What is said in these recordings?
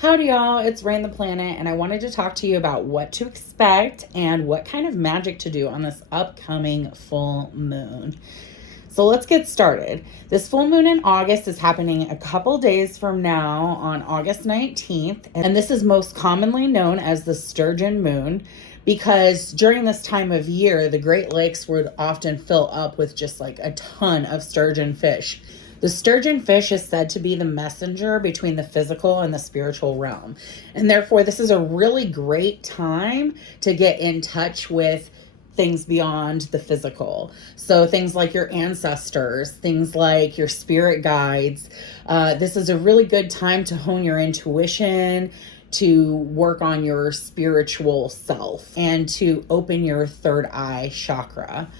Howdy y'all, it's Rain the Planet, and I wanted to talk to you about what to expect and what kind of magic to do on this upcoming full moon. So let's get started. This full moon in August is happening a couple days from now on August 19th, and this is most commonly known as the Sturgeon Moon because during this time of year, the Great Lakes would often fill up with just like a ton of sturgeon fish. The sturgeon fish is said to be the messenger between the physical and the spiritual realm. And therefore, this is a really great time to get in touch with things beyond the physical. So things like your ancestors, things like your spirit guides. This is a really good time to hone your intuition, to work on your spiritual self, and to open your third eye chakra.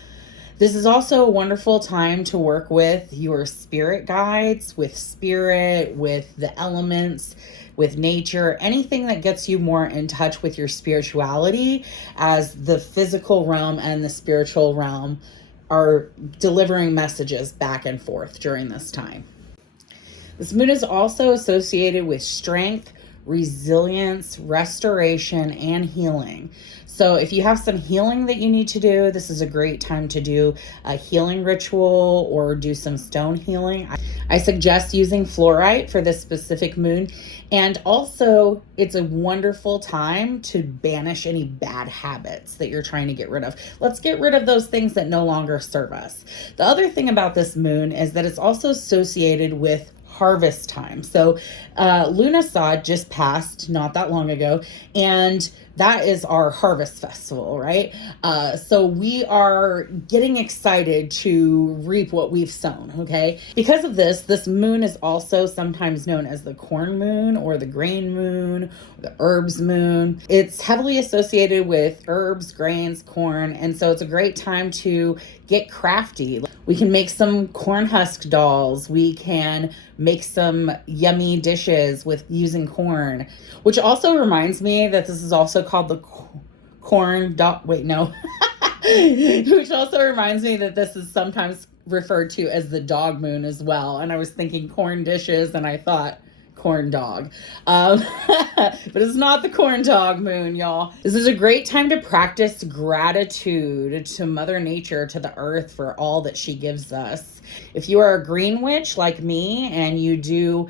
This is also a wonderful time to work with your spirit guides, with spirit, with the elements, with nature, anything that gets you more in touch with your spirituality, as the physical realm and the spiritual realm are delivering messages back and forth during this time. This moon is also associated with strength, resilience, restoration, and healing. So if you have some healing that you need to do, this is a great time to do a healing ritual or do some stone healing. I suggest using fluorite for this specific moon. And also, it's a wonderful time to banish any bad habits that you're trying to get rid of. Let's get rid of those things that no longer serve us. The other thing about this moon is that it's also associated with harvest time. So Lunasad just passed not that long ago, and that is our harvest festival, right? So we are getting excited to reap what we've sown, okay? Because of this, this moon is also sometimes known as the corn moon or the grain moon, or the herbs moon. It's heavily associated with herbs, grains, corn, and so it's a great time to get crafty. We can make some corn husk dolls. We can make some yummy dishes with using corn, which also reminds me that this is also called the corn dog. Wait, no. Which also reminds me that this is sometimes referred to as the dog moon as well. And I was thinking corn dishes and I thought corn dog. But it's not the corn dog moon, y'all. This is a great time to practice gratitude to Mother Nature, to the earth, for all that she gives us. If you are a green witch like me and you do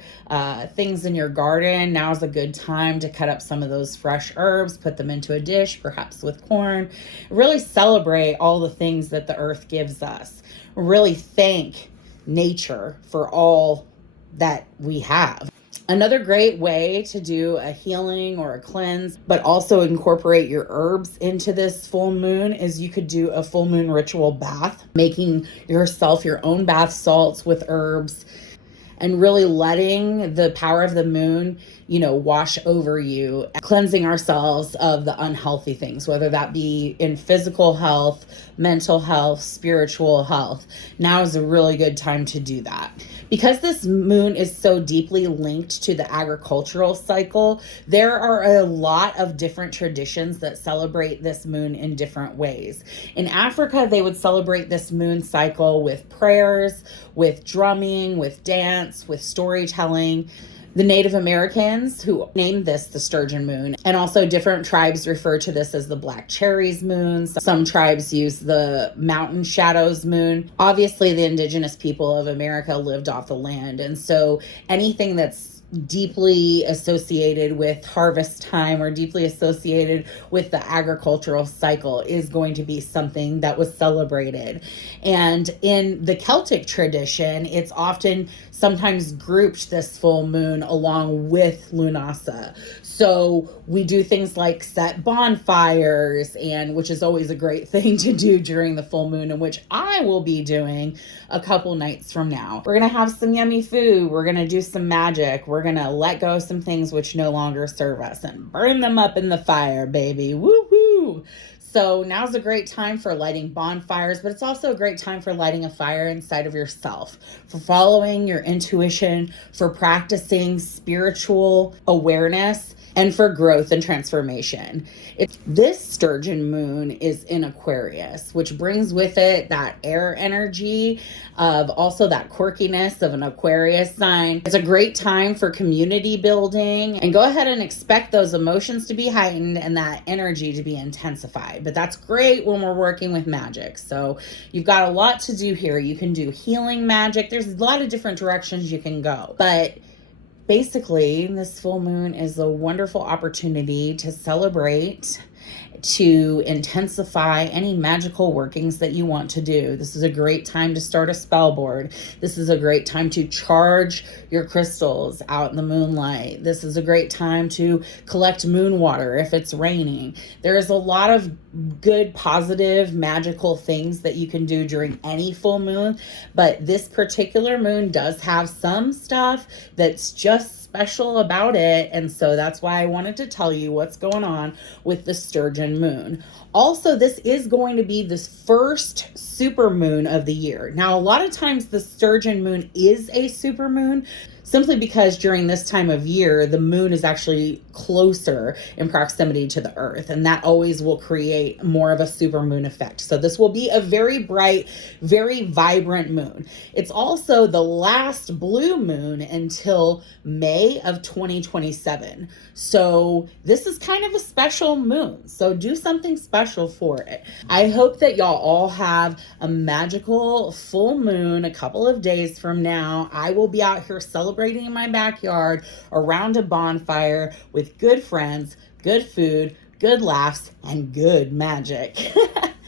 things in your garden, now's a good time to cut up some of those fresh herbs, put them into a dish, perhaps with corn. Really celebrate all the things that the earth gives us. Really thank nature for all that we have. Another great way to do a healing or a cleanse, but also incorporate your herbs into this full moon, is you could do a full moon ritual bath, making yourself your own bath salts with herbs and really letting the power of the moon, wash over you, cleansing ourselves of the unhealthy things, whether that be in physical health, mental health, spiritual health. Now is a really good time to do that. Because this moon is so deeply linked to the agricultural cycle, there are a lot of different traditions that celebrate this moon in different ways. In Africa, they would celebrate this moon cycle with prayers, with drumming, with dance, with storytelling. The Native Americans, who named this the Sturgeon Moon, and also different tribes refer to this as the Black Cherries Moon. Some tribes use the Mountain Shadows Moon. Obviously, the indigenous people of America lived off the land, and so anything that's deeply associated with harvest time or deeply associated with the agricultural cycle is going to be something that was celebrated. And in the Celtic tradition, it's often sometimes grouped this full moon along with Lunasa. So we do things like set bonfires, and which is always a great thing to do during the full moon, and which I will be doing a couple nights from now. We're going to have some yummy food. We're going to do some magic. We're going to let go of some things which no longer serve us and burn them up in the fire, baby. Woo-hoo! So now's a great time for lighting bonfires, but it's also a great time for lighting a fire inside of yourself, for following your intuition, for practicing spiritual awareness, and for growth and transformation. This Sturgeon moon is in Aquarius, which brings with it that air energy of also that quirkiness of an Aquarius sign. It's a great time for community building, and go ahead and expect those emotions to be heightened and that energy to be intensified. But that's great when we're working with magic. So you've got a lot to do here. You can do healing magic. There's a lot of different directions you can go. But basically, this full moon is a wonderful opportunity to celebrate, to intensify any magical workings that you want to do. This is a great time to start a spell board. This is a great time to charge your crystals out in the moonlight. This is a great time to collect moon water if it's raining. There is a lot of good, positive, magical things that you can do during any full moon, but this particular moon does have some stuff that's just special about it, and so that's why I wanted to tell you what's going on with the Sturgeon moon. Also, this is going to be the first supermoon of the year. Now, a lot of times the Sturgeon moon is a supermoon, simply because during this time of year, the moon is actually closer in proximity to the earth, and that always will create more of a supermoon effect. So this will be a very bright, very vibrant moon. It's also the last blue moon until May of 2027. So this is kind of a special moon. So do something special for it. I hope that y'all all have a magical full moon a couple of days from now. I will be out here celebrating in my backyard around a bonfire with good friends, good food, good laughs, and good magic.